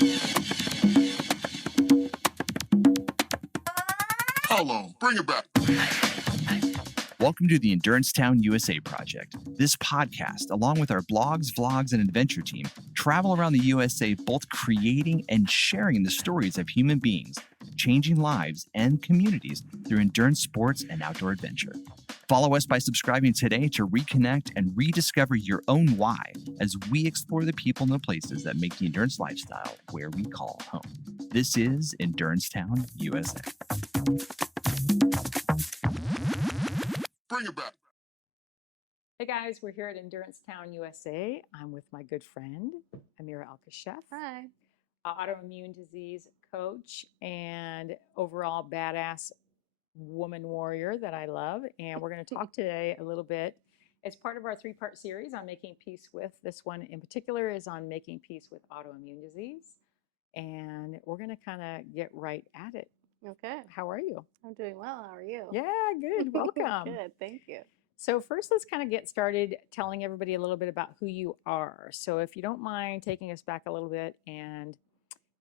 How long? Bring it back. Welcome to the Endurance Town USA project. This podcast, along with our blogs, vlogs, and adventure team, travel around the USA both creating and sharing the stories of human beings, changing lives and communities through endurance sports and outdoor adventure. Follow us by subscribing today to reconnect and rediscover your own why as we explore the people and the places that make the endurance lifestyle where we call home. This is Endurance Town USA. Bring it back. Hey guys, we're here at Endurance Town USA. I'm with my good friend, Amira Elkashef. Hi. Autoimmune disease coach and overall badass woman warrior that I love. And we're going to talk today a little bit as part of our three-part series on making peace with. This one in particular is on making peace with autoimmune disease. And we're going to kind of get right at it. Okay. How are you? I'm doing well. How are you? Yeah, good. Welcome. Good. Thank you. So first, let's kind of get started telling everybody a little bit about who you are. So if you don't mind taking us back a little bit and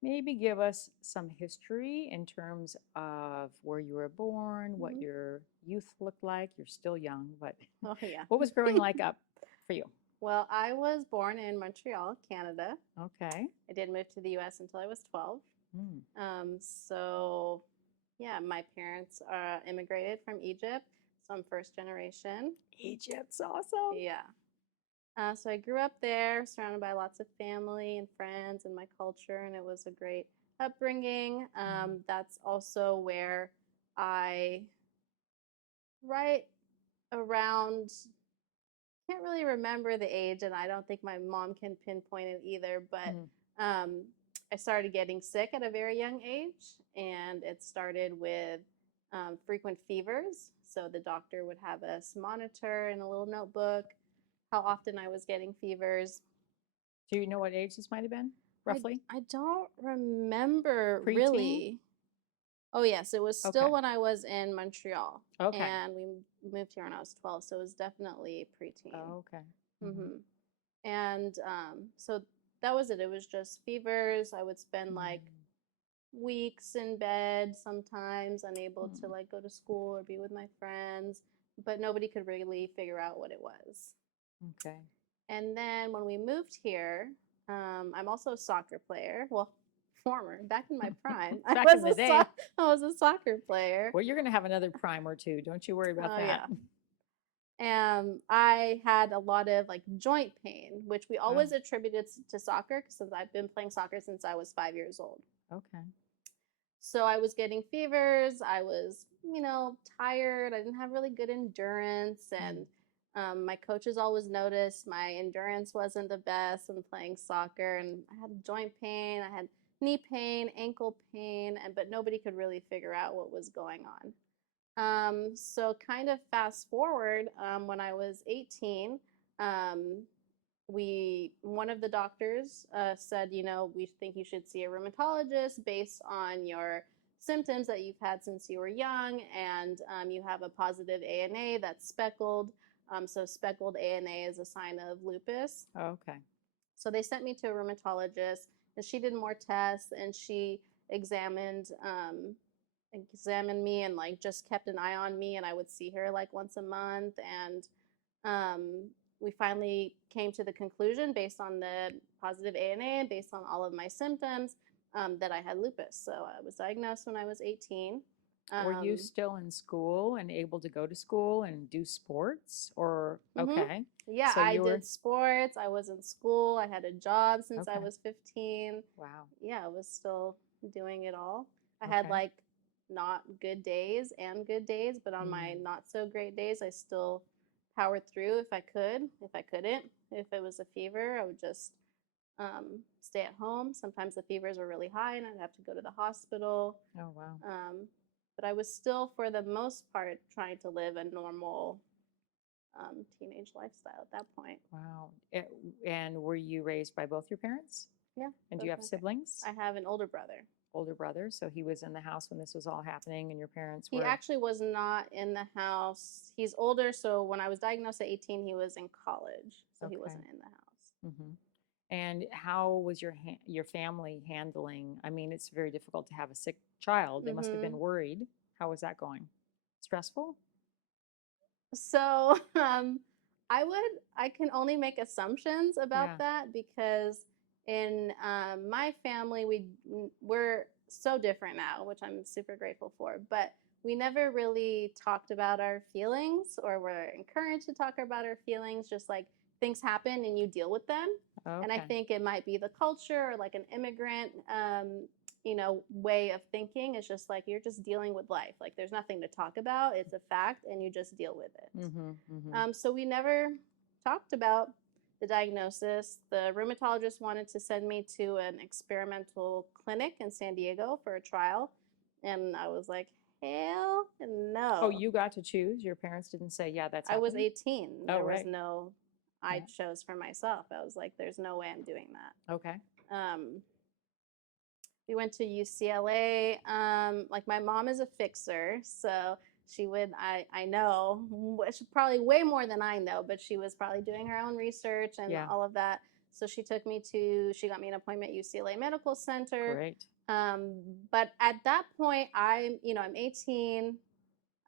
maybe give us some history in terms of where you were born, what your youth looked like. You're still young, but Oh, yeah. what was growing like up for you? Well, I was born in Montreal, Canada. Okay. I did move to the U.S. until I was 12. Mm. So, yeah, my parents immigrated from Egypt. So I'm first generation. Egypt's awesome. Yeah. So I grew up there, surrounded by lots of family and friends and my culture, and it was a great upbringing. That's also where right around, can't really remember the age, and I don't think my mom can pinpoint it either, but I started getting sick at a very young age, and it started with frequent fevers. So the doctor would have us monitor in a little notebook how often I was getting fevers. Do you know what age this might have been, roughly? I don't remember Preteen? really. Oh, yes, it was still Okay. when I was in Montreal. Okay. And we moved here when I was 12, so it was definitely preteen. Oh, okay. And so that was it. It was just fevers. I would spend like weeks in bed sometimes, unable to like go to school or be with my friends, but nobody could really figure out what it was. Okay. And then when we moved here, I'm also a soccer player. Well, former, back in my prime. Back in the day. I was a soccer player. Well, you're going to have another prime or two. Don't you worry about that. Yeah. And I had a lot of like joint pain, which we always attributed to soccer because I've been playing soccer since I was 5 years old. Okay. So I was getting fevers. I was, tired. I didn't have really good endurance. And my coaches always noticed my endurance wasn't the best when playing soccer. And I had joint pain. I had knee pain, ankle pain, but nobody could really figure out what was going on. So kind of fast forward, when I was 18, one of the doctors said, we think you should see a rheumatologist based on your symptoms that you've had since you were young, and you have a positive ANA that's speckled. So speckled ANA is a sign of lupus. Oh, okay. So they sent me to a rheumatologist, and she did more tests, and she examined me and like just kept an eye on me, and I would see her like once a month. And we finally came to the conclusion, based on the positive ANA and based on all of my symptoms, that I had lupus. So I was diagnosed when I was 18. Were you still in school and able to go to school and do sports? Or okay. Yeah, so I did sports. I was in school. I had a job since I was 15. Wow. Yeah, I was still doing it all. I had like not good days and good days, but on my not so great days, I still powered through if I could. If I couldn't, if it was a fever, I would just stay at home. Sometimes the fevers were really high and I'd have to go to the hospital. Oh, wow. But I was still, for the most part, trying to live a normal teenage lifestyle at that point. Wow. And were you raised by both your parents? Yeah. And do you have siblings? I have an older brother. Older brother, so he was in the house when this was all happening, and your parents were... He actually was not in the house. He's older, so when I was diagnosed at 18, he was in college, so he wasn't in the house. And how was your family handling? I mean, it's very difficult to have a sick child. They must have been worried. How was that going? Stressful? So I can only make assumptions about that because in my family we're so different now, which I'm super grateful for. But we never really talked about our feelings or were encouraged to talk about our feelings. Just like things happen and you deal with them. Okay. And I think it might be the culture or like an immigrant way of thinking. It's just like you're just dealing with life. Like there's nothing to talk about. It's a fact and you just deal with it. So we never talked about the diagnosis. The rheumatologist wanted to send me to an experimental clinic in San Diego for a trial. And I was like, hell no. Oh, you got to choose? Your parents didn't say, yeah, that's I was happening? 18. Oh, There was right. no, I chose for myself. I was like, there's no way I'm doing that. Okay. We went to UCLA. Like my mom is a fixer, so she would, I know, probably way more than I know, but she was probably doing her own research and all of that. So she got me an appointment at UCLA Medical Center. Great. But at that point, I'm 18.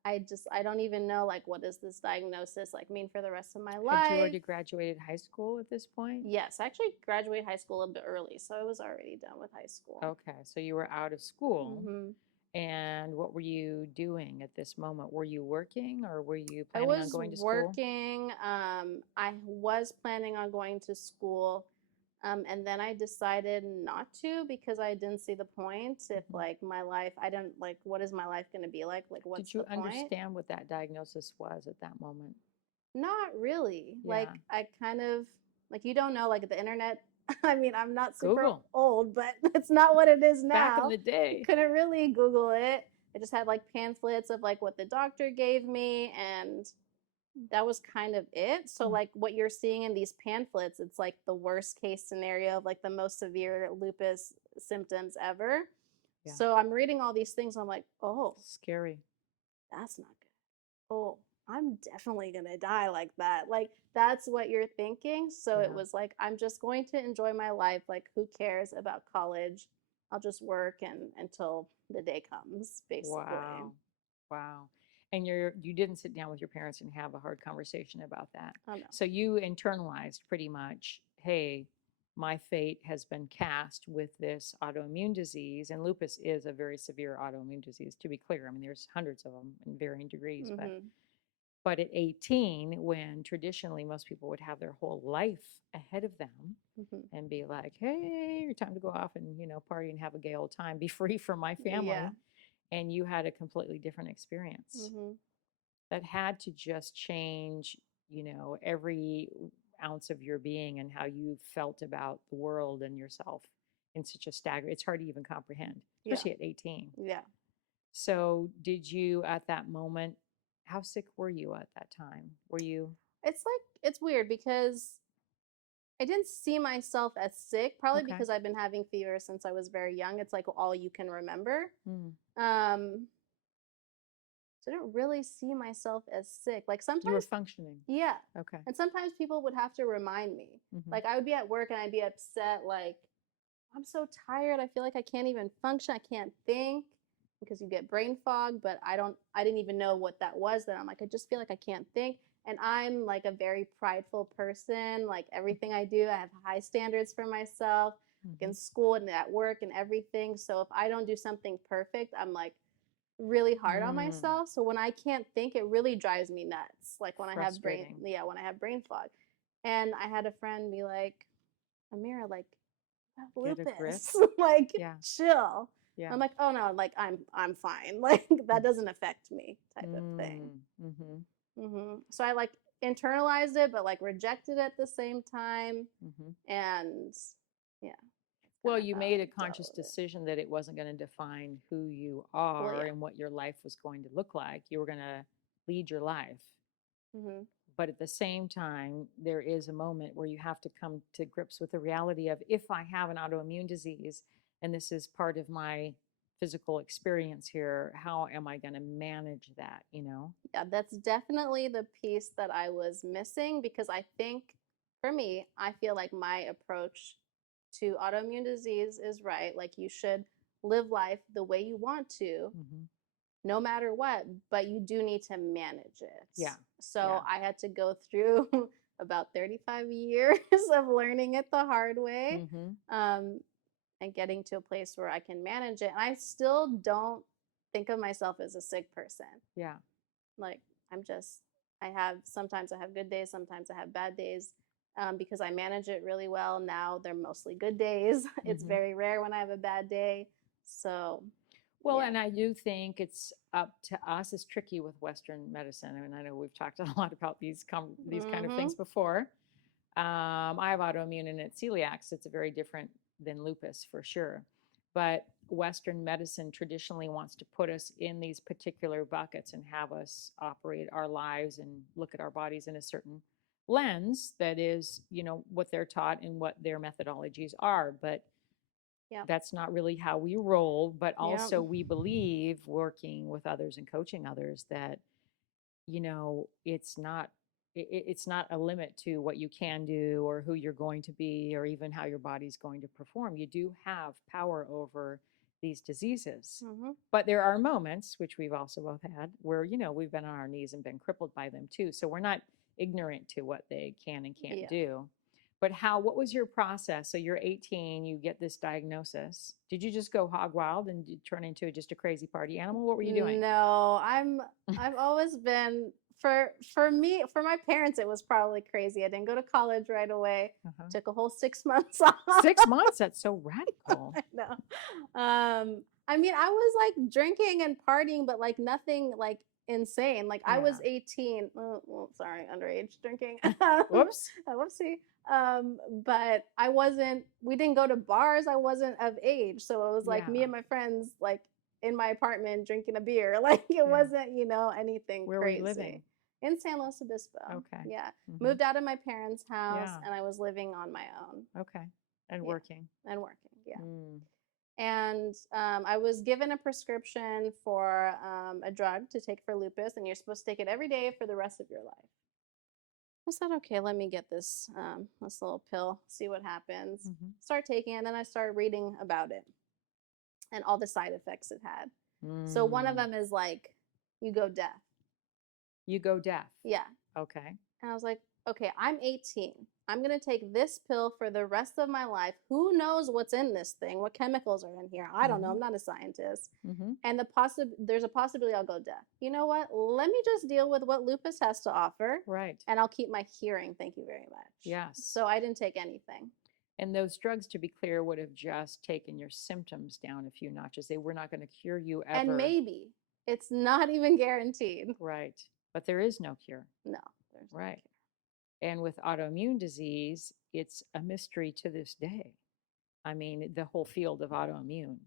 I don't even know, like, what does this diagnosis like mean for the rest of my life? Had you already graduated high school at this point? Yes, I actually graduated high school a bit early, so I was already done with high school. Okay, so you were out of school. Mm-hmm. And what were you doing at this moment? Were you working or were you planning on going to school? I was working. I was planning on going to school. And then I decided not to because I didn't see the point. If like my life, I didn't like, what is my life going to be like? Like, what's Did you the point? understand what that diagnosis was at that moment? Not really. Yeah. Like, I kind of, like, you don't know, like the internet. I mean, I'm not super Google. old, but it's not what it is now. Back in the day. You couldn't really Google it. I just had like pamphlets of like what the doctor gave me, and that was kind of it. So like what you're seeing in these pamphlets, it's like the worst case scenario of like the most severe lupus symptoms ever. Yeah. So I'm reading all these things. I'm like, oh, Scary. that's not good. Oh, I'm definitely going to die like that. Like that's what you're thinking. So it was like, I'm just going to enjoy my life. Like who cares about college? I'll just work until the day comes, basically. Wow. And you didn't sit down with your parents and have a hard conversation about that. Oh, no. So you internalized pretty much, hey, my fate has been cast with this autoimmune disease, and lupus is a very severe autoimmune disease, to be clear. I mean, there's hundreds of them in varying degrees, but at 18, when traditionally most people would have their whole life ahead of them and be like, hey, your time to go off and, party and have a gay old time, be free from my family. Yeah. And you had a completely different experience that had to just change, every ounce of your being and how you felt about the world and yourself in such a it's hard to even comprehend, especially at 18. Yeah. So did you at that moment, how sick were you at that time? Were you? It's weird because I didn't see myself as sick, probably because I've been having fever since I was very young. It's like all you can remember. So I didn't really see myself as sick. Like sometimes you were functioning. Yeah. Okay. And sometimes people would have to remind me. Like I would be at work and I'd be upset, like, I'm so tired. I feel like I can't even function. I can't think because you get brain fog, but I didn't even know what that was. Then I'm like, I just feel like I can't think. And I'm like a very prideful person. Like everything I do, I have high standards for myself, like in school and at work and everything. So if I don't do something perfect, I'm like really hard on myself. So when I can't think, it really drives me nuts. Like when I have brain fog. And I had a friend be like, Amira, like, lupus. Like, chill. Yeah. I'm like, oh no, like I'm fine. Like that doesn't affect me, type of thing. So I like internalized it, but like rejected it at the same time. And yeah. Well, you made a conscious decision that it wasn't going to define who you are and what your life was going to look like. You were going to lead your life. But at the same time, there is a moment where you have to come to grips with the reality of, if I have an autoimmune disease and this is part of my physical experience here, how am I going to manage that, Yeah, that's definitely the piece that I was missing, because I think for me, I feel like my approach to autoimmune disease is right. Like you should live life the way you want to, no matter what, but you do need to manage it. Yeah. So I had to go through about 35 years of learning it the hard way, and getting to a place where I can manage it. And I still don't think of myself as a sick person. Yeah. Like sometimes I have good days, sometimes I have bad days. Because I manage it really well. Now they're mostly good days. It's very rare when I have a bad day. So, well, and I do think it's up to us. It's tricky with Western medicine. I mean, I know we've talked a lot about these kind of things before. I have autoimmune and it's celiac, so it's very different than lupus for sure. But Western medicine traditionally wants to put us in these particular buckets and have us operate our lives and look at our bodies in a certain lens that is, what they're taught and what their methodologies are. But that's not really how we roll. But also we believe, working with others and coaching others, that it's not a limit to what you can do or who you're going to be or even how your body's going to perform. You do have power over these diseases. But there are moments, which we've also both had, where we've been on our knees and been crippled by them too. So we're not ignorant to what they can and can't do. But what was your process? So you're 18, you get this diagnosis. Did you just go hog wild and turn into just a crazy party animal? What were you doing? No, I've always been, for my parents, it was probably crazy. I didn't go to college right away. Took a whole 6 months off. 6 months? That's so radical. I know. I mean, I was like drinking and partying, but like nothing like insane. Like I was 18. Well, sorry, underage drinking. Whoops. Whoopsie. But we didn't go to bars. I wasn't of age. So it was like me and my friends, like in my apartment drinking a beer. Like it wasn't, anything Where crazy. Were you living? In San Luis Obispo. Okay. Yeah. Moved out of my parents' house and I was living on my own. Okay. And working. And working. Yeah. And I was given a prescription for a drug to take for lupus, and you're supposed to take it every day for the rest of your life. I said, okay, let me get this little pill, see what happens. Start taking it, and then I started reading about it and all the side effects it had. So one of them is like, you go deaf. You go deaf? Yeah. Okay. And I was like, okay, I'm 18. I'm going to take this pill for the rest of my life. Who knows what's in this thing? What chemicals are in here? I don't know. I'm not a scientist. And there's a possibility I'll go deaf. You know what? Let me just deal with what lupus has to offer. Right. And I'll keep my hearing. Thank you very much. Yes. So I didn't take anything. And those drugs, to be clear, would have just taken your symptoms down a few notches. They were not going to cure you ever. And maybe. It's not even guaranteed. Right. But there is no cure. No. There's no cure. And with autoimmune disease, it's a mystery to this day. I mean, the whole field of autoimmune,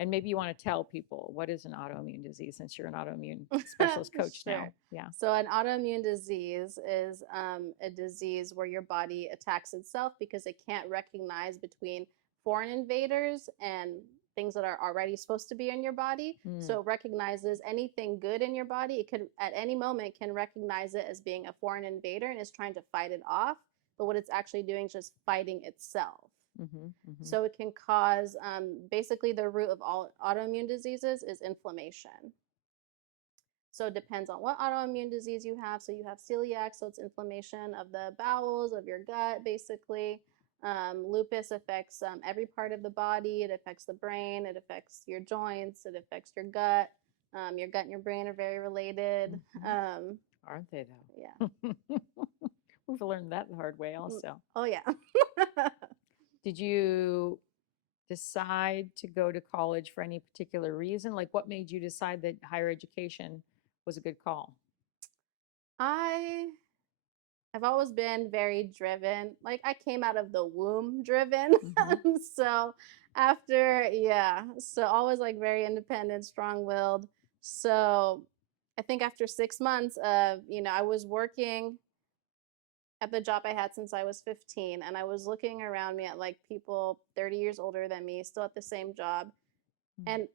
and maybe you want to tell people, what is an autoimmune disease, since you're an autoimmune specialist coach now? Yeah. So an autoimmune disease is a disease where your body attacks itself because it can't recognize between foreign invaders and things that are already supposed to be in your body. So it recognizes anything good in your body. It could, at any moment, can recognize it as being a foreign invader and is trying to fight it off. But what it's actually doing is just fighting itself. So it can cause, basically the root of all autoimmune diseases is inflammation. So it depends on what autoimmune disease you have. So you have celiac, so it's inflammation of the bowels, of your gut, basically. Lupus affects every part of the body. It affects the brain. It affects your joints. It affects your gut. Your gut and your brain are very related. Aren't they, though? Yeah. We've learned that the hard way also. Oh, yeah. Did you decide to go to college for any particular reason? Like, what made you decide that higher education was a good call? I've always been very driven. Like I came out of the womb driven. So so always like very independent, strong-willed. So I think after 6 months of, I was working at the job I had since I was 15, and I was looking around me at like people 30 years older than me, still at the same job. And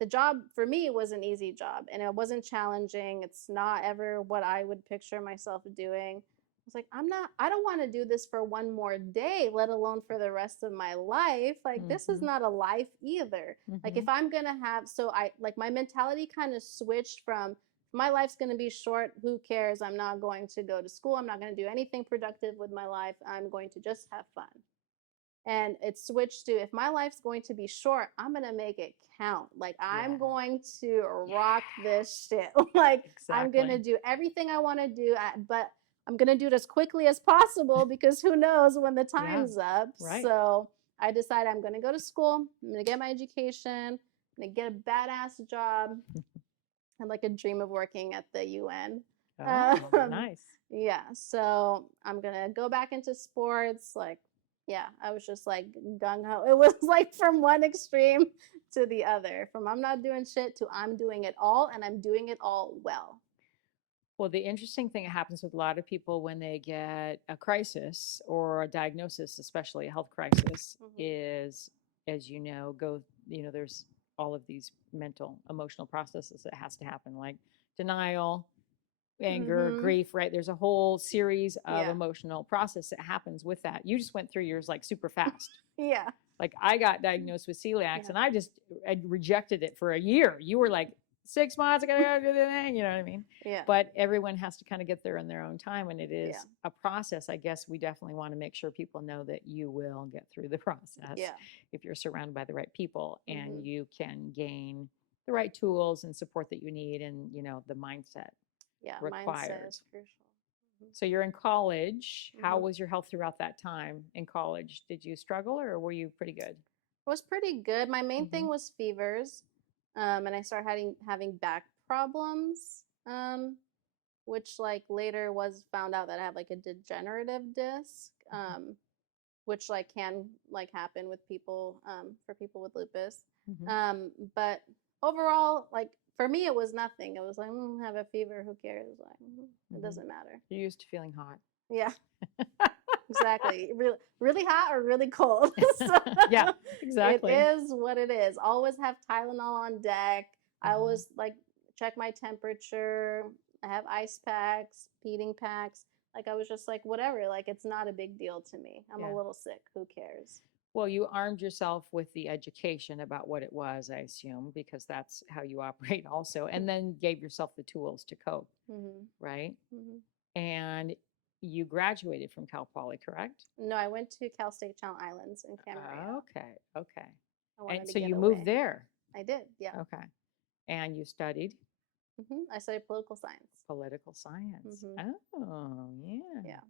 the job for me was an easy job and it wasn't challenging. It's not ever what I would picture myself doing. was like, I don't want to do this for one more day, let alone for the rest of my life. Like, this is Mhm. not a life either. Like, if Mhm. I'm going to have, so I, like, my mentality kind of switched from, my life's going to be short. Who cares? I'm not going to go to school. I'm not going to do anything productive with my life. I'm going to just have fun. And it switched to, if my life's going to be short, I'm going to make it count. Like, I'm Yeah. going to rock this shit. Like, I'm going to Exactly. do everything I want to do, but I'm going to do it as quickly as possible because who knows when the Yeah. time's up. Right. So I decided I'm going to go to school. I'm going to get my education. I'm going to get a badass job. I had like a dream of working at the UN. Oh, Um, nice. yeah, so I'm gonna go back into sports. Like, yeah, I was just like gung ho. It was like from one extreme to the other. From I'm not doing shit to I'm doing it all, and I'm doing it all well. Well, the interesting thing that happens with a lot of people when they get a crisis or a diagnosis, especially a health crisis, Mhm. is, as you know, there's all of these mental, emotional processes that has to happen, like denial, anger, Mhm. grief, right? There's a whole series of Yeah. emotional process that happens with that. You just went through yours like super fast. Yeah. Like I got diagnosed with celiac Yeah. and I rejected it for a year. You were like 6 months, I gotta do the thing, you know what I mean? Yeah. But everyone has to kind of get there in their own time, and it is Yeah. a process. I guess we definitely want to make sure people know that you will get through the process Yeah. if you're surrounded by the right people and Mhm. you can gain the right tools and support that you need, and the mindset Yeah. Mindset required. is crucial. Mhm. So you're in college. How Mhm. was your health throughout that time in college? Did you struggle or were you pretty good? It was pretty good. My main thing Mhm. was fevers, and I started having back problems, which like later was found out that I have like a degenerative disc, which like can like happen with people, for people with lupus. Mhm. But overall, like for me, it was nothing. It was like, have a fever, who cares? Like, it Mhm. doesn't matter. You're used to feeling hot. Yeah, exactly. Really, really hot or really cold. So Yeah, it exactly. is what it is. Always have Tylenol on deck. I Uh-huh. always like check my temperature. I have ice packs, heating packs. Like I was just like, whatever. Like it's not a big deal to me. I'm Yeah. a little sick. Who cares? Well, you armed yourself with the education about what it was, I assume, because that's how you operate also, and then gave yourself the tools to cope, Hmm. right? Hmm. And you graduated from Cal Poly, correct? No, I went to Cal State Channel Islands in Camarillo. Okay, okay. I And wanted to so get you moved away. there. I did. Yeah. Okay. And you studied I studied political science. political science. Hmm. Oh, yeah. Yeah.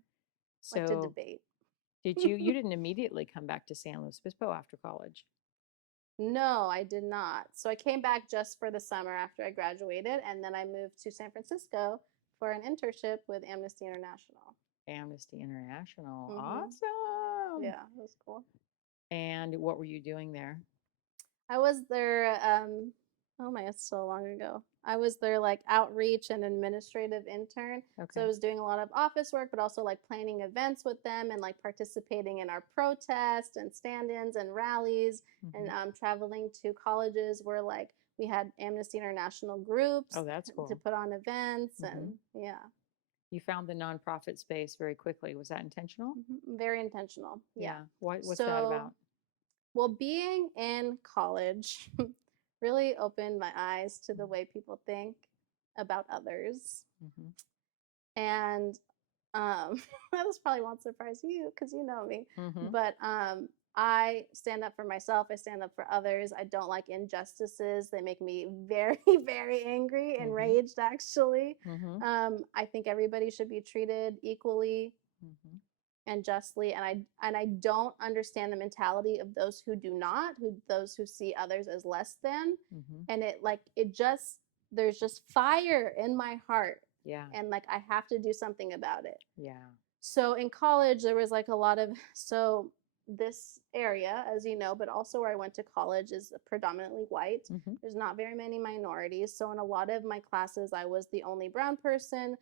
Like to So debate. you didn't immediately come back to San Luis Obispo after college? No, I did not. So I came back just for the summer after I graduated, and then I moved to San Francisco for an internship with Amnesty International. Amnesty International. Hmm. Awesome. Yeah, it was cool. And what were you doing there? I was their, oh my, it's so long ago. I was their like outreach and administrative intern. So I Okay. was doing a lot of office work, but also like planning events with them and like participating in our protests and stand-ins and rallies, and Mhm. traveling to colleges where like we had Amnesty International groups Oh, that's to cool. put on events, and Mhm. yeah, You found the nonprofit space very quickly. Was that intentional? very intentional. Yeah. What's that So, about? well, being in college really opened my eyes to the way people think about others. Mhm. And this probably won't surprise you because you know me. Mhm. But I stand up for myself. I stand up for others. I don't like injustices. They make me very, very angry, Mhm. enraged, actually. Mhm. I think everybody should be treated equally Mhm. and justly, and I don't understand the mentality of those who do not, those who see others as less than. Mhm. And it just, there's just fire in my heart, Yeah. and like I have to do something about it. Yeah. So in college there was like a lot of, so this area, as you know, but also where I went to college, is predominantly white. Mhm. There's not very many minorities, so in a lot of my classes I was the only brown person,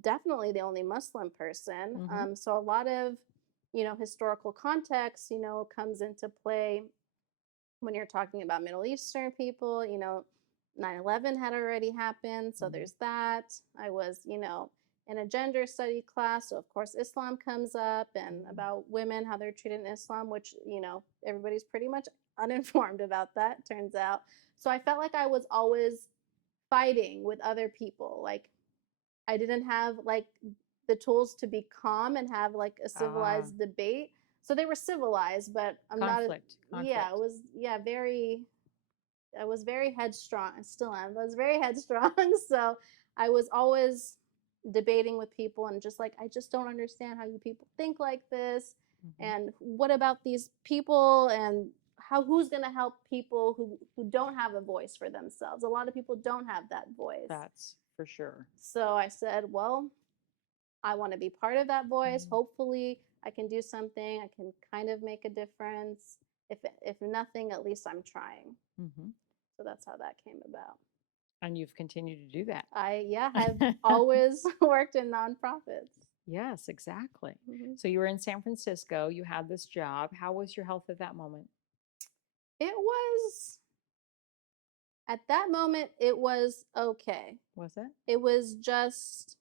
definitely the only Muslim person. Mhm. So a lot of, historical context, comes into play when you're talking about Middle Eastern people. 9/11 had already happened, so Mhm. there's that. I was, in a gender study class. So of course Islam comes up and about women, how they're treated in Islam, which, you know, everybody's pretty much uninformed about that, turns out. So I felt like I was always fighting with other people. Like I didn't have like the tools to be calm and have like a civilized debate. So they were civilized, but I'm Conflict. yeah, it was, yeah, I was very headstrong. I still am. I was very headstrong. So I was always debating with people and just like, I just don't understand how you people think like this. Mhm. And what about these people, and who's going to help people who don't have a voice for themselves? A lot of people don't have that voice. That's for sure. So I said, well, I want to be part of that voice. Mhm. Hopefully I can do something. I can kind of make a difference. If nothing, at least I'm trying. Mhm. So that's how that came about. And you've continued to do that. Have always worked in nonprofits. Yes, exactly. Mhm. So you were in San Francisco, you had this job. How was your health at that moment? At that moment, it was okay. Was it? It was just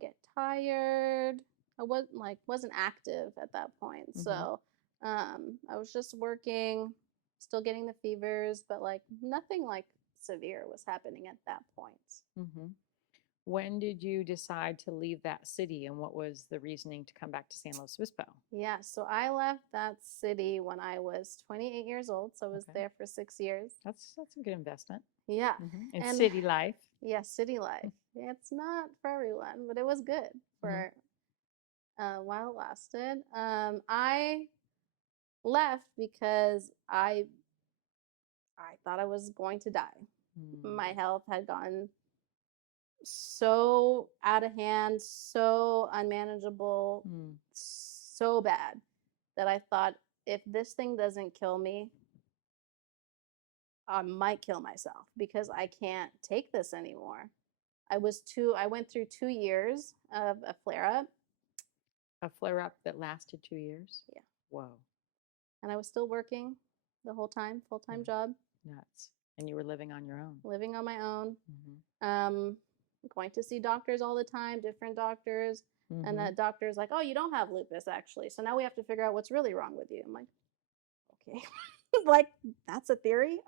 get tired. I wasn't active at that point. Mhm. So I was just working, still getting the fevers, but like nothing like severe was happening at that point. Mhm. When did you decide to leave that city, and what was the reasoning to come back to San Luis Obispo? Yeah, so I left that city when I was 28 years old. So I was Okay. there for 6 years. That's a good investment. Yeah. And And city life. yeah, city life. It's not for everyone, but it was good for while it lasted. I left because I thought I was going to die. My health had gotten so out of hand, so unmanageable, so bad that I thought if this thing doesn't kill me, I might kill myself because I can't take this anymore. I went through 2 years of a flare up. A flare up that lasted 2 years? Yeah. Whoa. And I was still working the whole time, full-time job. Nuts. And you were living on your own. Living on my own. Mhm. Going to see doctors all the time, different doctors. And the doctor's like, oh, you don't have lupus actually. So now we have to figure out what's really wrong with you. I'm like, okay. Like, that's a theory.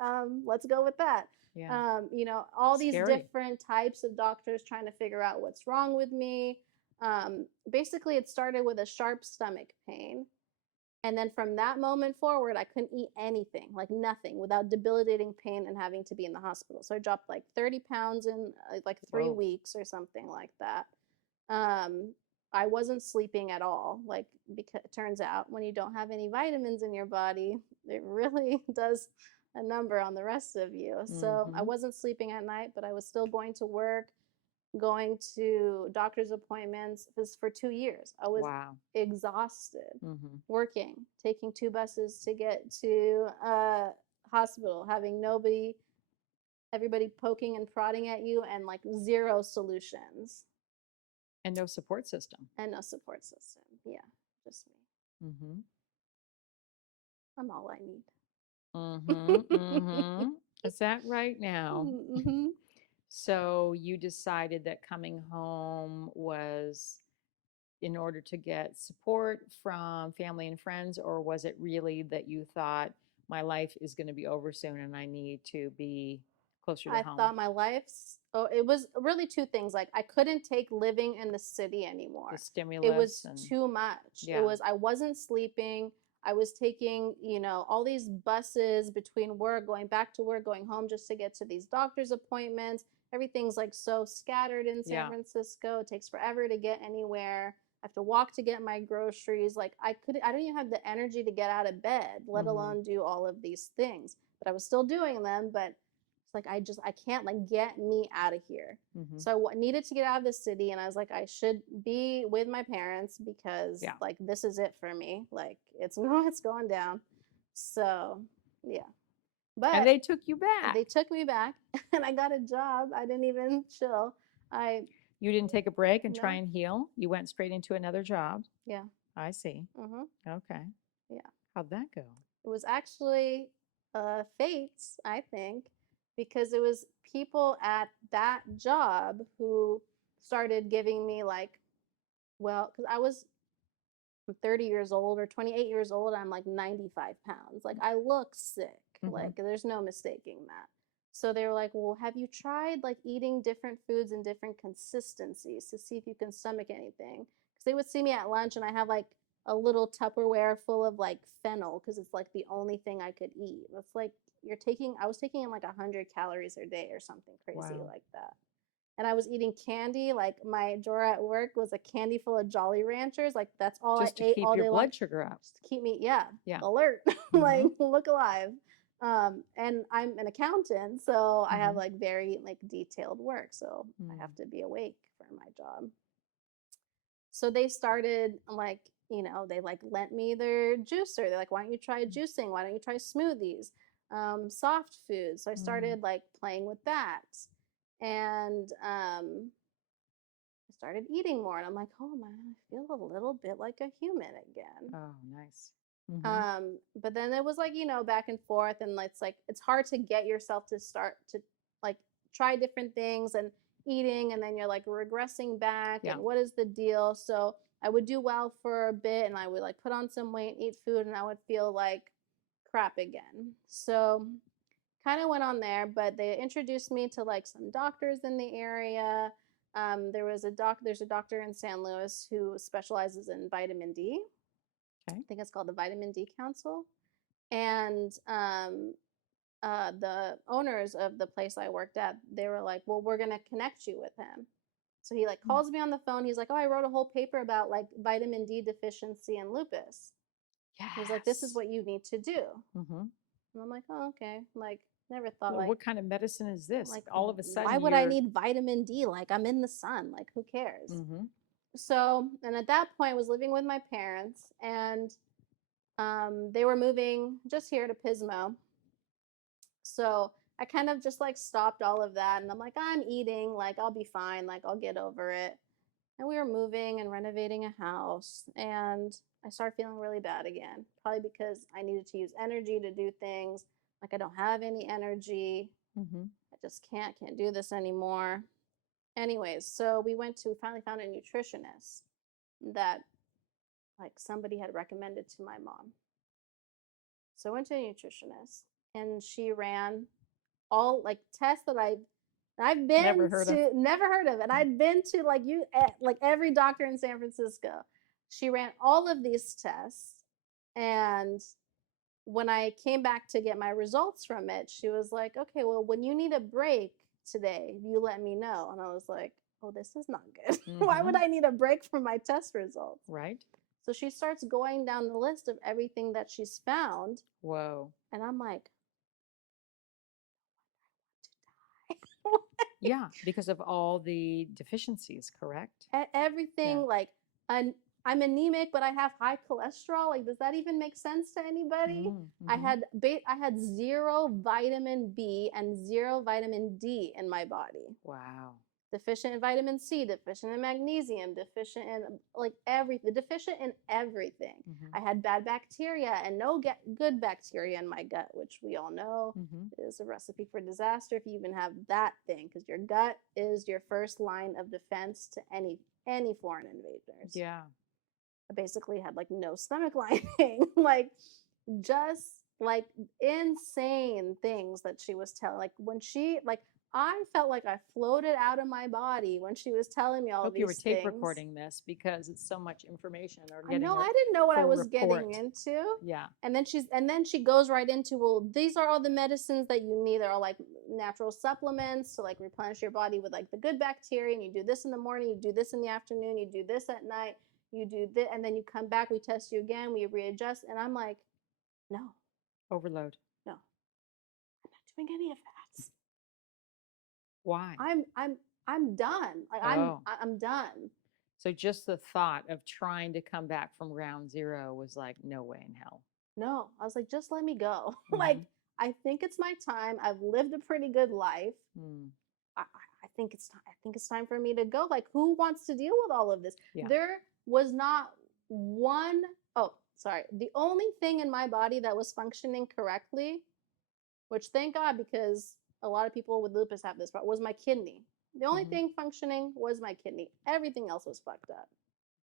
Let's go with that. Yeah. You know, all these Scary. different types of doctors trying to figure out what's wrong with me. Basically, it started with a sharp stomach pain. And then from that moment forward, I couldn't eat anything, like nothing, without debilitating pain and having to be in the hospital. So I dropped like 30 pounds in like 3 Whoa. weeks or something like that. I wasn't sleeping at all. Like, because it turns out when you don't have any vitamins in your body, it really does a number on the rest of you. So I wasn't sleeping at night, but I was still going to work, going to doctor's appointments. This for 2 years. I was Wow. exhausted, Mhm. working, taking 2 buses to get to a hospital, having everybody poking and prodding at you, and like 0 solutions. And no support system. And no support system. Yeah, just me. Mhm. I'm all I need. Is that right now? Mhm. So you decided that coming home was in order to get support from family and friends, or was it really that you thought my life is going to be over soon and I need to be closer to I home? thought my life's, it was really 2 things. Like, I couldn't take living in the city anymore. The stimulus. It was and too much. Yeah. I wasn't sleeping. I was taking, you know, all these buses between work, going back to work, going home just to get to these doctor's appointments. Everything's like so scattered in San Yeah. Francisco. It takes forever to get anywhere. I have to walk to get my groceries. Like, I don't even have the energy to get out of bed, let alone do all of these things. But I was still doing them, but it's like I can't, like, get me out of here. So I needed to get out of the city, and I was like, I should be with my parents because Yeah. like this is it for me. Like, it's going down. So yeah, but And they took you back. they took me back, and I got a job. I didn't even chill. You didn't take a break and try No. and heal? You went straight into another job? Yeah. I see. Mhm. Okay. Yeah. How'd that go? It was actually fate, I think, because it was people at that job who started giving me like, well, because I'm 30 years old or 28 years old. I'm like 95 pounds. Like I look sick. Like there's no mistaking that. So they were like, well, have you tried like eating different foods and different consistencies to see if you can stomach anything? Because they would see me at lunch and I have like a little Tupperware full of like fennel because it's like the only thing I could eat. It's like I was taking in like 100 calories a day or something crazy like that. And I was eating candy. Like my drawer at work was a candy full of Jolly Ranchers. Like that's all Just I to ate keep all your day blood long. sugar up. Just to keep me, Yeah. alert, like look alive. And I'm an accountant, so I have like very like detailed work. So I have to be awake for my job. So they started like, they like lent me their juicer. They're like, why don't you try juicing? Why don't you try smoothies? Soft foods. So I started like playing with that. And I started eating more, and I'm like, oh man, I feel a little bit like a human again. Oh, nice. But then it was like, back and forth, and it's like it's hard to get yourself to start to like try different things and eating, and then you're like regressing back, and what is the deal? So I would do well for a bit, and I would like put on some weight, eat food, and I would feel like crap again. So kind of went on there, but they introduced me to like some doctors in the area. There's a doctor in San Luis who specializes in vitamin D. Okay. I think it's called the Vitamin D Council. And the owners of the place I worked at, they were like, well, we're going to connect you with him. So he like calls me on the phone. He's like, oh, I wrote a whole paper about like vitamin D deficiency and lupus. Yes. He's like, this is what you need to do. And I'm like, oh, okay. Like, never thought Well, like, what kind of medicine is this? like All of a sudden, why would I need vitamin D? Like I'm in the sun. Like who cares? So, and at that point, I was living with my parents, and they were moving just here to Pismo. So I kind of just like stopped all of that, and I'm like, I'm eating. Like I'll be fine. Like I'll get over it. And we were moving and renovating a house, and I started feeling really bad again. Probably because I needed to use energy to do things. Like I don't have any energy. I just can't do this anymore. Anyways, so we finally found a nutritionist that like somebody had recommended to my mom. So I went to a nutritionist, and she ran all like tests that I've been Never heard of, and I'd been to like every doctor in San Francisco. She ran all of these tests, and when I came back to get my results from it, she was like, okay, well, when you need a break today, you let me know. And I was like, oh, this is not good. Why would I need a break from my test results? Right. So she starts going down the list of everything that she's found. Whoa. And I'm like, Yeah, because of all the deficiencies, correct? everything like I'm anemic, but I have high cholesterol. Like, does that even make sense to anybody? I had 0 vitamin B and 0 vitamin D in my body. Wow. Deficient in vitamin C, deficient in magnesium, deficient in like everything, deficient in everything. I had bad bacteria and no good bacteria in my gut, which we all know is a recipe for disaster if you even have that thing, because your gut is your first line of defense to any foreign invaders. Yeah. I basically had like no stomach lining, like just like insane things that she was telling. Like when I felt like I floated out of my body when she was telling me all Hope these you were tape things. recording this because it's so much information. I know, I didn't know what I was report. getting into. Yeah. And then she goes right into, well, these are all the medicines that you need. They're all like natural supplements to like replenish your body with like the good bacteria. And you do this in the morning, you do this in the afternoon, you do this at night, you do this, and then you come back, we test you again, we readjust. And I'm like, no. Overload. No. I'm not doing any of that. Why? I'm done. Like I'm done. So just the thought of trying to come back from ground zero was like, no way in hell. No, I was like, just let me go. Like, I think it's my time. I've lived a pretty good life. I think it's time. I think it's time for me to go. Like, who wants to deal with all of this? Yeah. There was not one. Oh, sorry. The only thing in my body that was functioning correctly, which thank God, because a lot of people with lupus have this, was my kidney. The only Mhm. thing functioning was my kidney. Everything else was fucked up.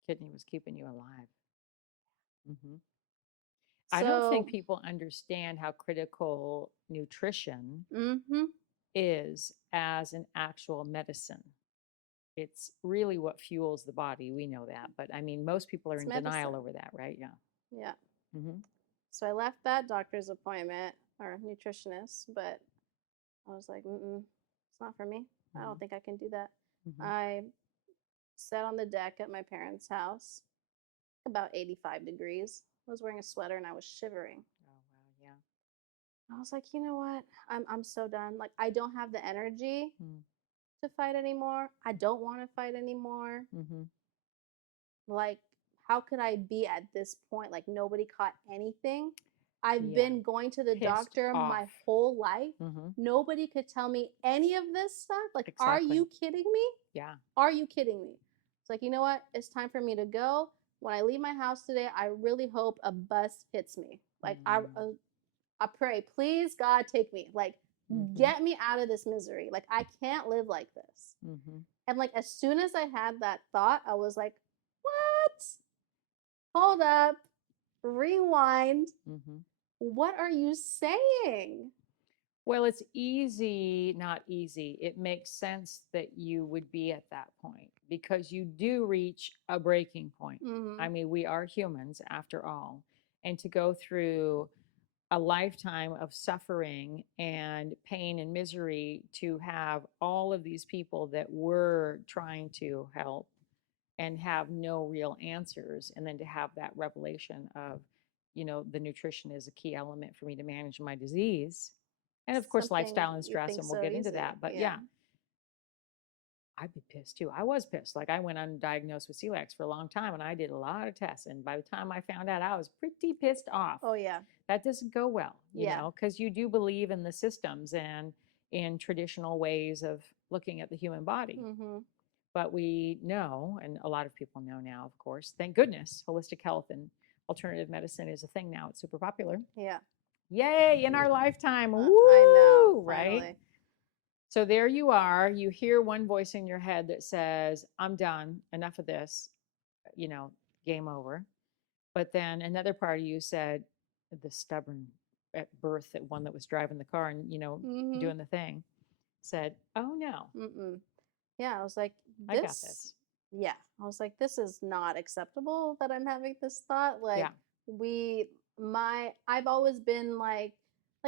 Kidney was keeping you alive. Hmm. I don't So, think people understand how critical nutrition mm-hmm, is as an actual medicine. It's really what fuels the body. We know that. But I mean, most people are it's in denial medicine. over that, right? Yeah. Yeah. Hmm. So I left that doctor's appointment or nutritionist, but I was like, it's not for me. I don't Mhm. think I can do that. Hmm. I sat on the deck at my parents' house, about 85 degrees. I was wearing a sweater and I was shivering. Oh, wow. I was like, you know what? I'm so done. Like, I don't have the energy Yeah. to fight anymore. I don't want to fight anymore. Mm-hmm. Like, how could I be at this point? Like, nobody caught anything. I've Yeah. been going to the Pissed doctor off. my whole life. Mm-hmm. Nobody could tell me any of this stuff. Like, are Exactly. you kidding me? Yeah. Are you kidding me? It's like, you know what? It's time for me to go. When I leave my house today, I really hope a bus hits me. Like, I pray, please, God, take me. Like, Mm-hmm. get me out of this misery. Like, I can't live like this. Mm-hmm. And like, as soon as I had that thought, I was like, what? Hold up, rewind. Mm-hmm. What are you saying? Well, it's easy, not easy. It makes sense that you would be at that point because you do reach a breaking point. I mean, we are humans after all. And to go through a lifetime of suffering and pain and misery to have all of these people that were trying to help and have no real answers, and then to have that revelation of, the nutrition is a key element for me to manage my disease, and of course Something lifestyle and you stress, think and we'll so get into easy. that. But yeah, I'd be pissed too. I was pissed. Like, I went undiagnosed with celiac for a long time and I did a lot of tests, and by the time I found out, I was pretty pissed off. Oh, yeah. That doesn't go well, Yeah. because you do believe in the systems and in traditional ways of looking at the human body. Mm-hmm. But we know, and a lot of people know now, of course, thank goodness, holistic health and alternative medicine is a thing now. It's super popular. Yeah. Yay, in our lifetime. Woo, I know. right? Finally. So there you are. You hear one voice in your head that says, I'm done. Enough of this. Game over. But then another part of you said, the stubborn at birth, that one that was driving the car and, Mm-hmm. doing the thing, said, oh no, Yeah, I was like, I got this. Yeah, I was like, this is not acceptable that I'm having this thought. Like, I've always been like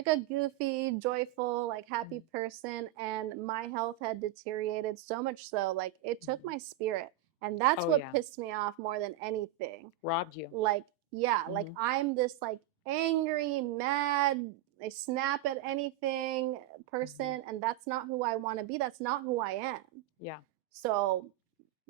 a goofy, joyful, like happy person, and my health had deteriorated so much so, like it took my spirit, and that's what pissed me off more than anything. Robbed you. Like, yeah, like I'm this like angry, mad, I snap at anything person, and that's not who I want to be. That's not who I am. Yeah. So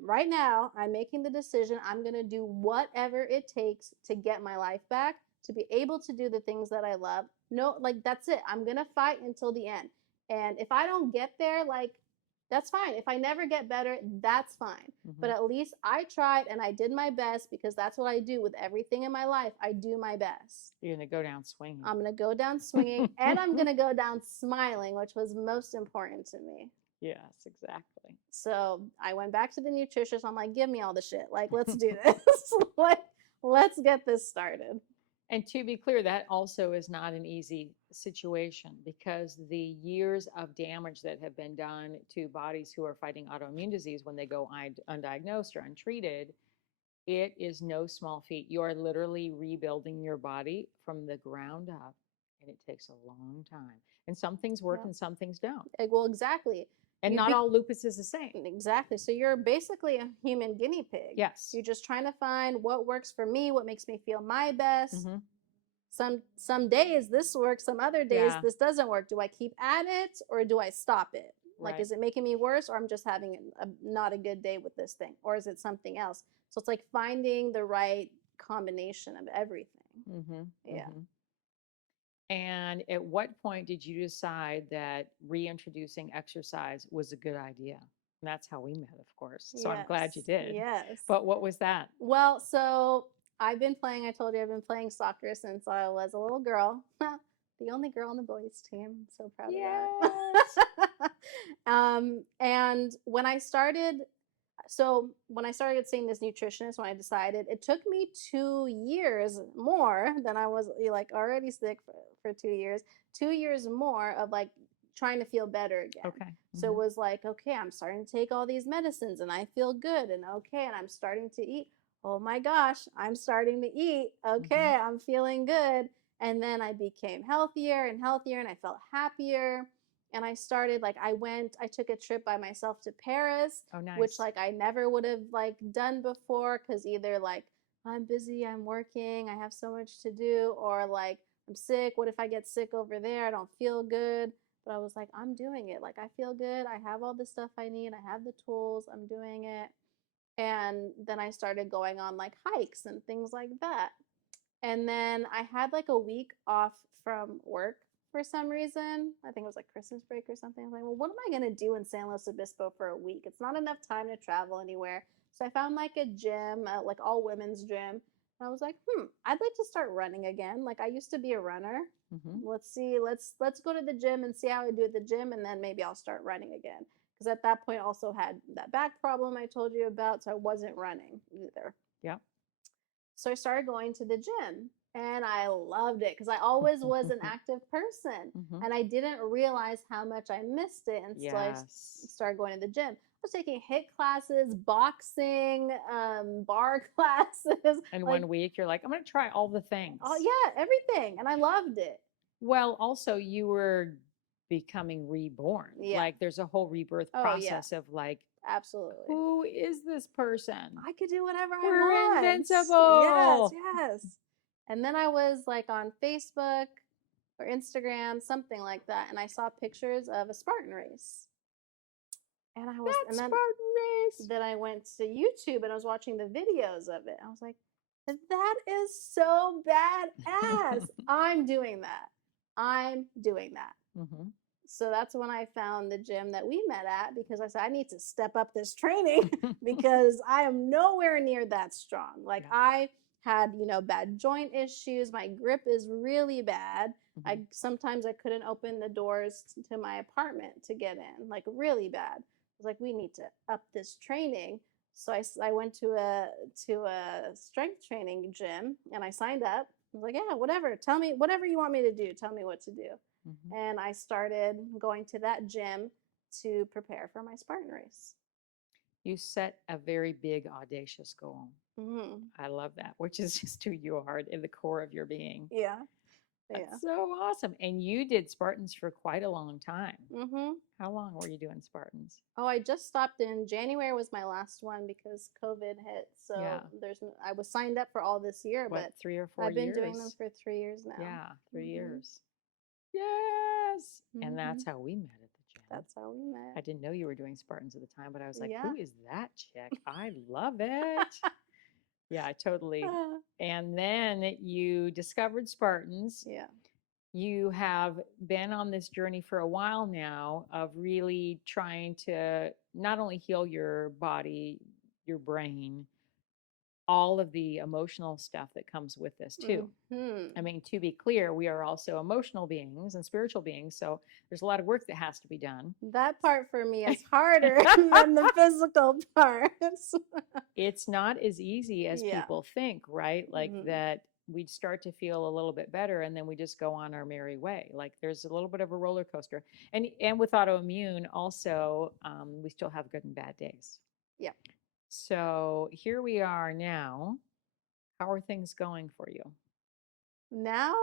right now, I'm making the decision. I'm going to do whatever it takes to get my life back, to be able to do the things that I love. No, like that's it. I'm going to fight until the end. And if I don't get there, like that's fine. If I never get better, that's fine. But at least I tried and I did my best, because that's what I do with everything in my life. I do my best. You're going to go down swinging. I'm going to go down swinging, and I'm going to go down smiling, which was most important to me. Yes, exactly. So I went back to the nutritionist. I'm like, give me all the shit. Like, let's do this. Let's get this started. And to be clear, that also is not an easy situation, because the years of damage that have been done to bodies who are fighting autoimmune disease when they go undiagnosed or untreated, it is no small feat. You are literally rebuilding your body from the ground up, and it takes a long time. And some things work and some things don't. Well, exactly. And not all lupus is the same. Exactly. So you're basically a human guinea pig. Yes. You're just trying to find what works for me, what makes me feel my best. Some days this works, some other days this doesn't work. Do I keep at it or do I stop it? Like, is it making me worse, or I'm just having not a good day with this thing? Or is it something else? So it's like finding the right combination of everything. Yeah. And at what point did you decide that reintroducing exercise was a good idea? And that's how we met, of course. So I'm glad you did. Yes. But what was that? Well, so I told you I've been playing soccer since I was a little girl. the only girl on the boys team. I'm so proud Yes. of that. And when I started seeing this nutritionist, when I decided, it took me 2 years more than I was like already sick for 2 years, 2 years more of like trying to feel better again. Okay. So it was like, okay, I'm starting to take all these medicines and I feel good, and okay, and I'm starting to eat. Oh my gosh, I'm starting to eat. Okay, I'm feeling good. And then I became healthier and healthier, and I felt happier. And I started like I took a trip by myself to Paris, Oh, nice. which like I never would have like done before, because either like I'm busy, I'm working, I have so much to do, or like I'm sick. What if I get sick over there? I don't feel good. But I was like, I'm doing it. Like I feel good. I have all the stuff I need. I have the tools. I'm doing it. And then I started going on like hikes and things like that. And then I had like a week off from work for some reason. I think it was like Christmas break or something. I was like, well, what am I going to do in San Luis Obispo for a week? It's not enough time to travel anywhere. So I found like a gym, like all women's gym. And I was like, I'd like to start running again. Like I used to be a runner. Let's see, let's go to the gym and see how I do at the gym, and then maybe I'll start running again. Because at that point I also had that back problem I told you about, so I wasn't running either. Yeah. So I started going to the gym, and I loved it because I always was an active person, and I didn't realize how much I missed it until I started going to the gym. I was taking HIIT classes, boxing, bar classes. And like, 1 week, you're like, I'm going to try all the things. Oh yeah, everything, and I loved it. Well, also you were becoming reborn. Yeah. Like there's a whole rebirth process of like, Absolutely. who is this person? I could do whatever I We're want. invincible. Yes. And then I was like on Facebook or Instagram, something like that, and I saw pictures of a Spartan race. And I was Spartan race. Then I went to YouTube and I was watching the videos of it. I was like, that is so badass. I'm doing that. So that's when I found the gym that we met at, because I said, I need to step up this training because I am nowhere near that strong. Like I had, bad joint issues. My grip is really bad. Sometimes I couldn't open the doors to my apartment to get in, like really bad. I was like, we need to up this training. So I went to a strength training gym and I signed up. I was like, yeah, whatever. Tell me whatever you want me to do. Tell me what to do. And I started going to that gym to prepare for my Spartan race. You set a very big, audacious goal. I love that, which is just who you are in the core of your being. Yeah. That's so awesome. And you did Spartans for quite a long time. How long were you doing Spartans? Oh, I just stopped in January was my last one because COVID hit. So I was signed up for all this year, but 3 or 4 years? I've been doing them for 3 years now. Yeah, 3 years. Yes. And that's how we met at the gym. That's how we met. I didn't know you were doing Spartans at the time, but I was like, who is that chick? I love it. Yeah, totally. And then you discovered Spartans. Yeah. You have been on this journey for a while now of really trying to not only heal your body, your brain, all of the emotional stuff that comes with this too. I mean, to be clear, we are also emotional beings and spiritual beings. So there's a lot of work that has to be done. That part for me is harder than the physical parts. It's not as easy as people think, right? Like that we'd start to feel a little bit better and then we just go on our merry way. Like there's a little bit of a roller coaster. And with autoimmune also, we still have good and bad days. Yeah. So here we are now. How are things going for you? Now?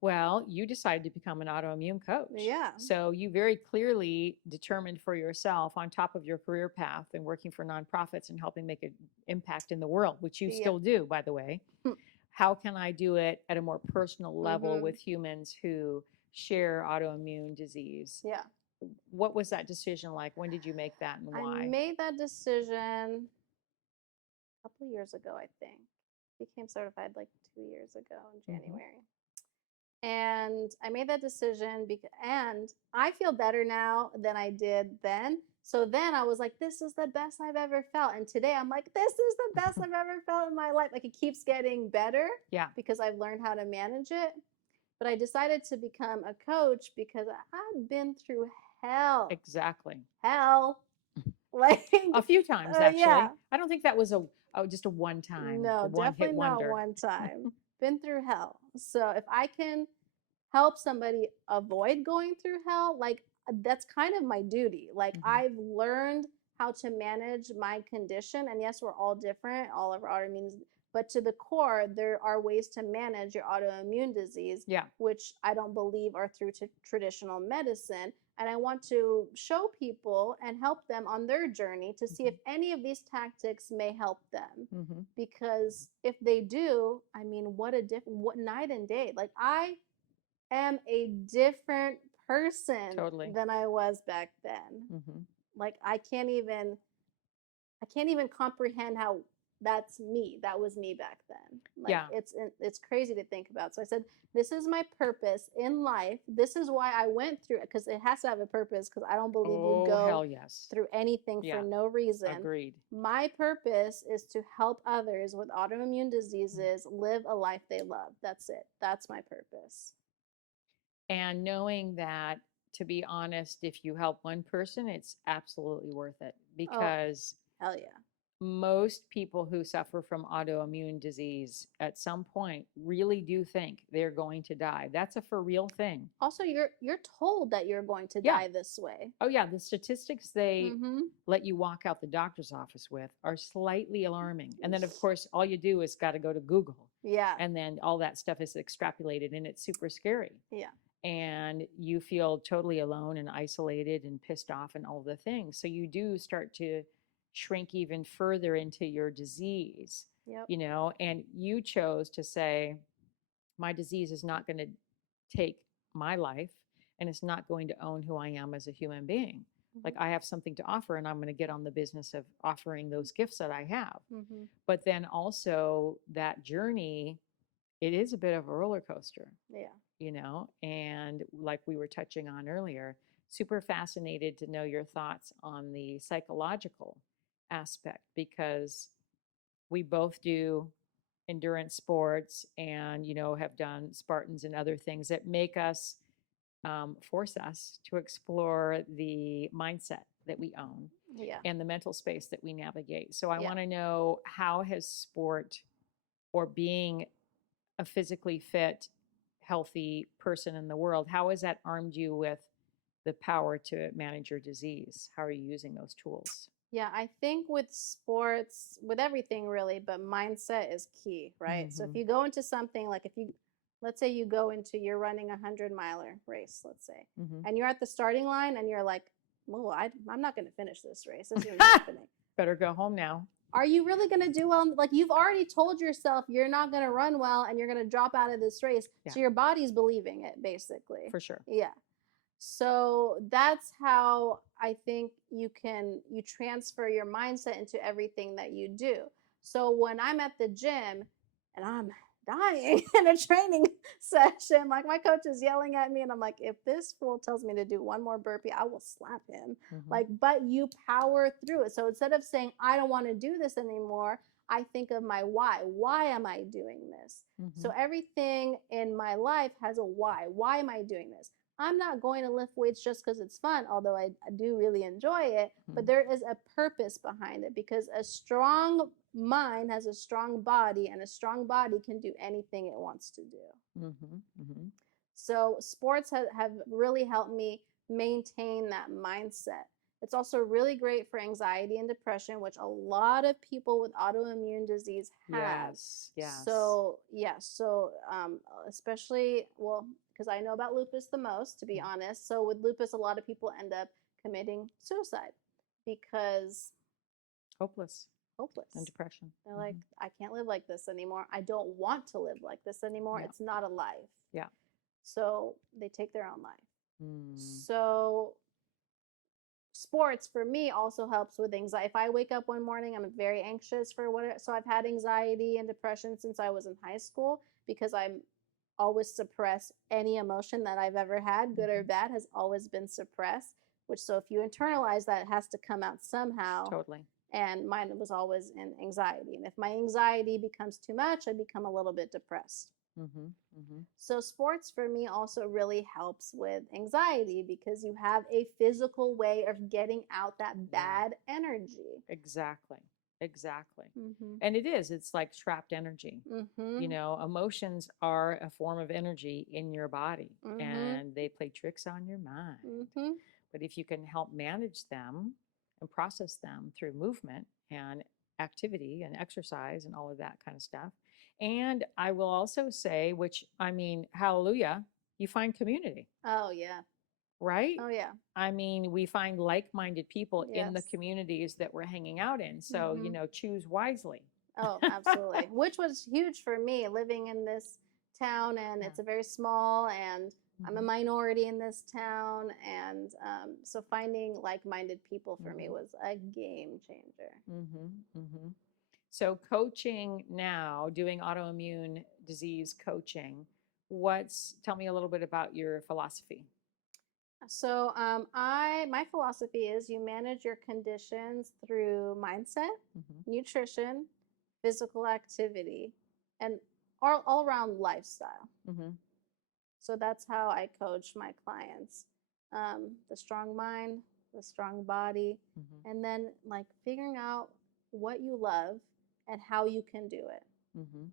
Well, you decided to become an autoimmune coach. Yeah. So you very clearly determined for yourself, on top of your career path and working for nonprofits and helping make an impact in the world, which you still do, by the way. How can I do it at a more personal level with humans who share autoimmune disease? Yeah. What was that decision like? When did you make that and why? I made that decision a couple of years ago, I think. Became certified like 2 years ago in January. And I made that decision and I feel better now than I did then. So then I was like, this is the best I've ever felt. And today I'm like, this is the best I've ever felt in my life. Like it keeps getting better because I've learned how to manage it. But I decided to become a coach because I've been through hell. Exactly. Hell. Like, A few times, actually. yeah. I don't think that was just a one time, No, a one-hit definitely not wonder. one time. Been through hell. So if I can help somebody avoid going through hell, like that's kind of my duty. Like I've learned how to manage my condition. And yes, we're all different, all of our autoimmune, but to the core, there are ways to manage your autoimmune disease, Yeah. which I don't believe are through traditional medicine. And I want to show people and help them on their journey to see if any of these tactics may help them. Because if they do, I mean, what night and day. Like I am a different person Totally. than I was back then. Like I can't even comprehend how that's me. That was me back then. Like Yeah. it's crazy to think about. So I said, this is my purpose in life. This is why I went through it, because it has to have a purpose, because I don't believe you go hell yes. through anything for no reason. Agreed. My purpose is to help others with autoimmune diseases live a life they love. That's it. That's my purpose. And knowing that, to be honest, if you help one person, it's absolutely worth it, because hell yeah. Most people who suffer from autoimmune disease at some point really do think they're going to die. That's a for real thing. Also, you're told that you're going to die this way. Oh yeah, the statistics they let you walk out the doctor's office with are slightly alarming. And then of course, all you do is got to go to Google. Yeah. And then all that stuff is extrapolated, and it's super scary. Yeah. And you feel totally alone and isolated and pissed off and all the things. So you do start to shrink even further into your disease, you know, and you chose to say, my disease is not going to take my life, and it's not going to own who I am as a human being. Like I have something to offer, and I'm going to get on the business of offering those gifts that I have. But then also that journey, it is a bit of a roller coaster. Yeah. You know, and like we were touching on earlier, super fascinated to know your thoughts on the psychological aspect, because we both do endurance sports and, you know, have done Spartans and other things that make us, force us to explore the mindset that we own and the mental space that we navigate. So I want to know, how has sport or being a physically fit, healthy person in the world, how has that armed you with the power to manage your disease? How are you using those tools? Yeah, I think with sports, with everything really, but mindset is key, right? So if you go into something like, let's say you go into, you're running a 100-miler race, let's say, and you're at the starting line and you're like, oh, I'm not going to finish this race. This isn't happening. Better go home now. Are you really going to do well? Like you've already told yourself you're not going to run well and you're going to drop out of this race. So your body's believing it, basically. For sure. Yeah. So that's how I think you transfer your mindset into everything that you do. So when I'm at the gym and I'm dying in a training session, like my coach is yelling at me and I'm like, if this fool tells me to do one more burpee, I will slap him. Like, but you power through it. So instead of saying, I don't want to do this anymore, I think of my why. Why am I doing this? So everything in my life has a why. Why am I doing this? I'm not going to lift weights just because it's fun, although I do really enjoy it, but there is a purpose behind it, because a strong mind has a strong body, and a strong body can do anything it wants to do. So sports have really helped me maintain that mindset. It's also really great for anxiety and depression, which a lot of people with autoimmune disease have. Yes. So, especially, well, because I know about lupus the most, to be honest. So with lupus, a lot of people end up committing suicide because hopeless and depression. They're like, I can't live like this anymore. I don't want to live like this anymore. It's not a life. Yeah. So they take their own life. So sports for me also helps with anxiety. If I wake up one morning, I'm very anxious so I've had anxiety and depression since I was in high school, because I'm always suppress any emotion that I've ever had, good or bad, has always been suppressed, so if you internalize that, it has to come out somehow. Totally. And mine was always in anxiety. And if my anxiety becomes too much, I become a little bit depressed. Mm-hmm. Mm-hmm. So sports for me also really helps with anxiety because you have a physical way of getting out that bad energy. Exactly. Exactly. Mm-hmm. And it's like trapped energy. Mm-hmm. You know, emotions are a form of energy in your body, Mm-hmm. and they play tricks on your mind. Mm-hmm. But if you can help manage them and process them through movement and activity and exercise and all of that kind of stuff. And I will also say, which I mean, hallelujah, you find community, Oh yeah. right? Oh yeah. I mean, we find like minded people in the Yes. communities that we're hanging out in. So, Mm-hmm. choose wisely. Oh, absolutely. Which was huge for me living in this town, and Yeah. it's a very small, and I'm a Mhm. minority in this town, and so finding like-minded people for me Mhm. was a game changer. Mm-hmm, mm-hmm. So, coaching now, doing autoimmune disease coaching, tell me a little bit about your philosophy. So my philosophy is you manage your conditions through mindset, Mm-hmm. nutrition, physical activity, and all around lifestyle. Mm-hmm. So that's how I coach my clients. The strong mind, the strong body, Mm-hmm. and then like figuring out what you love and how you can do it. Mm-hmm.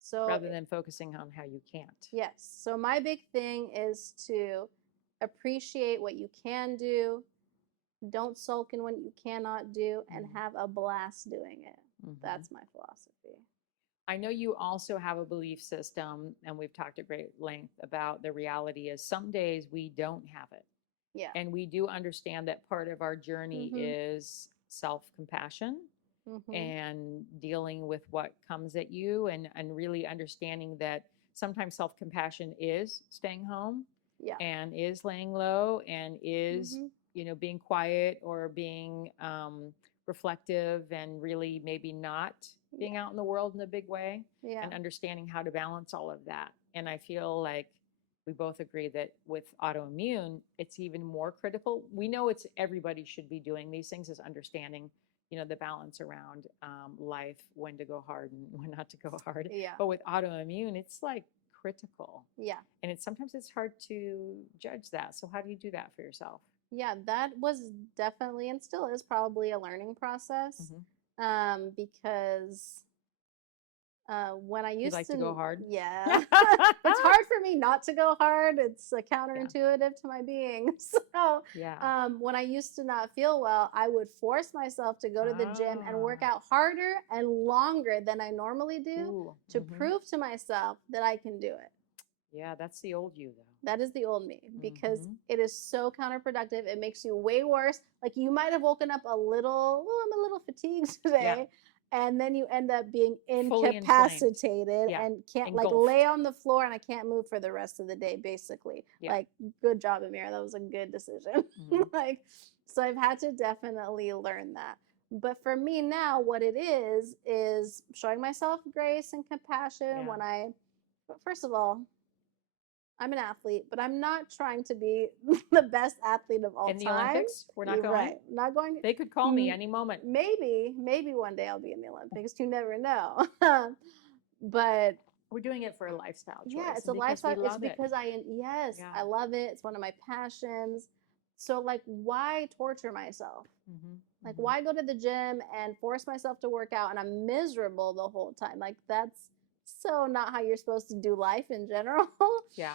So, Rather than focusing on how you can't. yes. So, my big thing is to appreciate what you can do, don't sulk in what you cannot do, and Mhm. have a blast doing it. Mhm. That's my philosophy. I know you also have a belief system, and we've talked at great length about the reality is some days we don't have it. Yeah. And we do understand that part of our journey Mhm. is self compassion Mhm. and dealing with what comes at you, and really understanding that sometimes self compassion is staying home Yeah. and is laying low and is, Mhm. being quiet or being reflective and really maybe not being Yeah. out in the world in a big way, Yeah. and understanding how to balance all of that. And I feel like we both agree that with autoimmune, it's even more critical. We know it's everybody should be doing these things, is understanding, the balance around life, when to go hard and when not to go hard. Yeah. But with autoimmune, it's like critical. Yeah. And sometimes it's hard to judge that. So how do you do that for yourself? Yeah, that was definitely and still is probably a learning process. Because when I You used like to go hard? yeah, it's hard for me not to go hard. It's counterintuitive to my being. So Yeah. when I used to not feel well, I would force myself to go to the gym and work out harder and longer than I normally do Ooh. to prove to myself that I can do it. Yeah, that's the old you, though. That is the old me because Mhm. it is so counterproductive. It makes you way worse. Like you might have woken up I'm a little fatigued today. And then you end up being Fully inflamed. incapacitated Yeah. and can't Engulfed. lay on the floor, and I can't move for the rest of the day, basically. Yeah. Like, good job, Amira. That was a good decision. Mhm. So I've had to definitely learn that. But for me now, what it is showing myself grace and compassion when first of all, I'm an athlete, but I'm not trying to be the best athlete of all In the time. Olympics, we're not You're going. right. Not going. They could call me any moment. Maybe one day I'll be in the Olympics. You never know. But We're doing it for a lifestyle choice. yeah, it's a and because lifestyle. we It's love it. because I Yeah. love it. It's one of my passions. So like, why torture myself? Mhm. Like, Mhm. why go to the gym and force myself to work out and I'm miserable the whole time? Like, that's so not how you're supposed to do life in general. Yeah.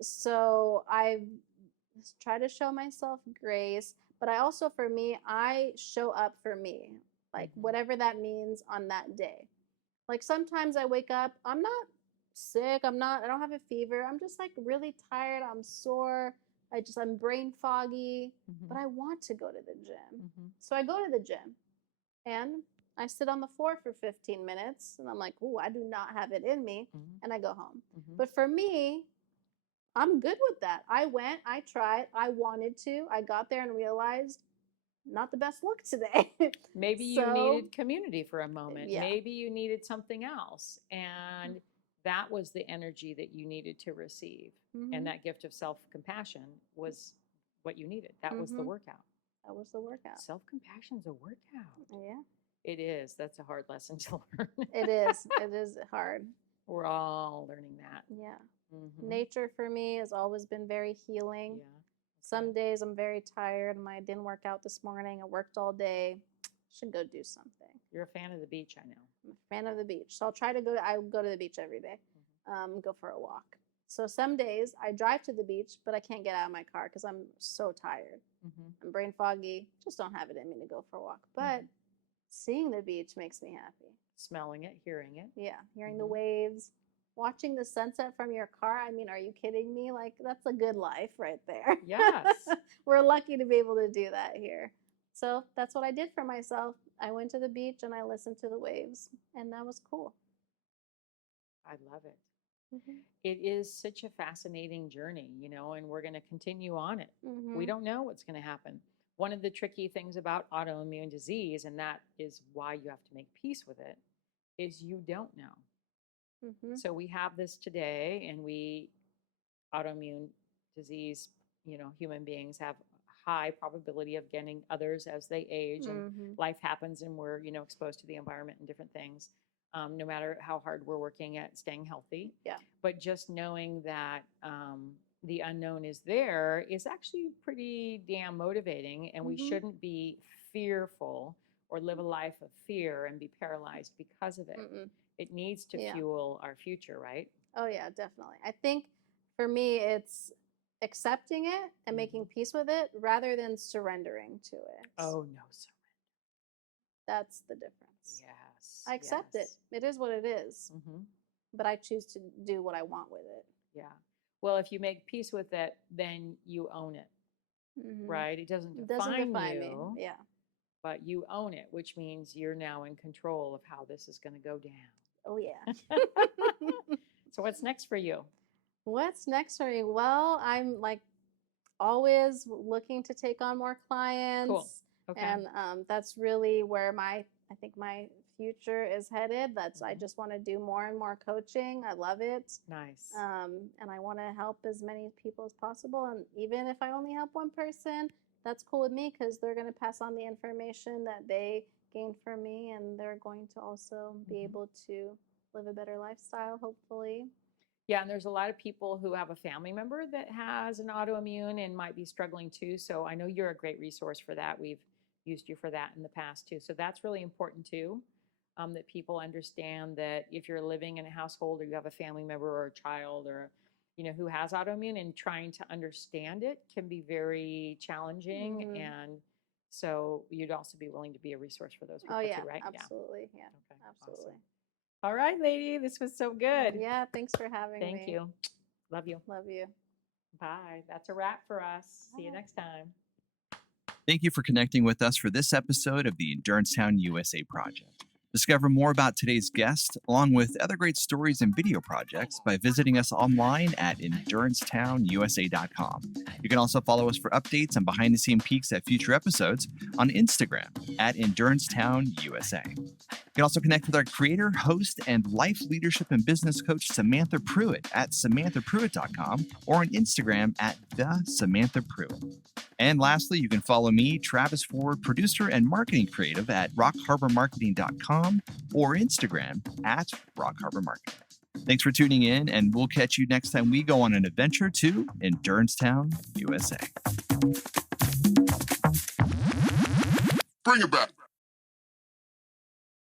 So I try to show myself grace, but I also, for me, I show up for me, like Mhm. whatever that means on that day. Like sometimes I wake up, I'm not sick, I don't have a fever. I'm just like really tired. I'm sore. I'm brain foggy, but Mhm. I want to go to the gym. Mhm. So I go to the gym and I sit on the floor for 15 minutes and I'm like, "Ooh, I do not have it in me." Mhm. And I go home. Mhm. But for me, I'm good with that. I went, I tried, I wanted to. I got there and realized not the best look today. Maybe you So, needed community for a moment. yeah. Maybe you needed something else. And that was the energy that you needed to receive. And Mhm. that gift of self compassion was what you needed. That was the Mhm. workout. That was the workout. Self compassion's a workout. Yeah. It is. That's a hard lesson to learn. It is. It is hard. We're all learning that. Yeah. Mhm. Nature for me has always been very healing. Yeah. Some days I'm very tired. I didn't work out this morning. I worked all day. Should go do something. You're a fan of the beach, I know. I'm a fan of the beach. So I'll try to I go to the beach every day, go for a walk. So some days I drive to the beach, but I can't get out of my car because I'm so tired. Mhm. I'm brain foggy. Just don't have it in me to go for a walk. But seeing the beach makes me happy. Smelling it, hearing it. Yeah, hearing the waves, watching the sunset from your car. I mean, are you kidding me? Like, that's a good life right there. Yes. We're lucky to be able to do that here. So that's what I did for myself. I went to the beach and I listened to the waves, and that was cool. I love it. It is such a fascinating journey, and we're going to continue on it. We don't know what's going to happen. One of the tricky things about autoimmune disease, and that is why you have to make peace with it, is you don't know. So we have this today, and autoimmune disease, human beings have high probability of getting others as they age and life happens and we're, exposed to the environment and different things. No matter how hard we're working at staying healthy. Yeah. But just knowing that the unknown is there is actually pretty damn motivating, and we shouldn't be fearful or live a life of fear and be paralyzed because of it. It needs to fuel our future, right? Oh, yeah, definitely. I think for me, it's accepting it and making peace with it rather than surrendering to it. Oh, no, surrender. That's the difference. Yes. I accept it. It is what it is. But I choose to do what I want with it. Yeah. Well, if you make peace with it, then you own it, right? It doesn't define you. Yeah. But you own it, which means you're now in control of how this is going to go down. Oh, yeah. So what's next for you? What's next for me? Well, I'm always looking to take on more clients. Cool. Okay. And that's really where I think my future is headed. I just want to do more and more coaching. I love it. Nice. And I want to help as many people as possible. And even if I only help one person, that's cool with me because they're going to pass on the information that they gained from me, and they're going to also be able to live a better lifestyle, hopefully. Yeah, and there's a lot of people who have a family member that has an autoimmune and might be struggling too. So I know you're a great resource for that. We've used you for that in the past too. So that's really important too, that people understand that if you're living in a household or you have a family member or a child or who has autoimmune, and trying to understand it can be very challenging. And so you'd also be willing to be a resource for those people too, right? Absolutely. Yeah. Okay, Absolutely. awesome. All right, lady, this was so good. Yeah, thanks for having me. Thank you. Love you. Love you. Bye. That's a wrap for us. See you next time. Thank you for connecting with us for this episode of the Endurance Town USA project. Discover more about today's guest, along with other great stories and video projects, by visiting us online at EnduranceTownUSA.com. You can also follow us for updates and behind-the-scenes peeks at future episodes on Instagram at EnduranceTownUSA. You can also connect with our creator, host, and life leadership and business coach, Samantha Pruitt, at SamanthaPruitt.com or on Instagram at TheSamanthaPruitt. And lastly, you can follow me, Travis Ford, producer and marketing creative, at RockHarborMarketing.com or Instagram at RockHarborMarketing. Thanks for tuning in, and we'll catch you next time we go on an adventure to Endurance Town, USA. Bring it back.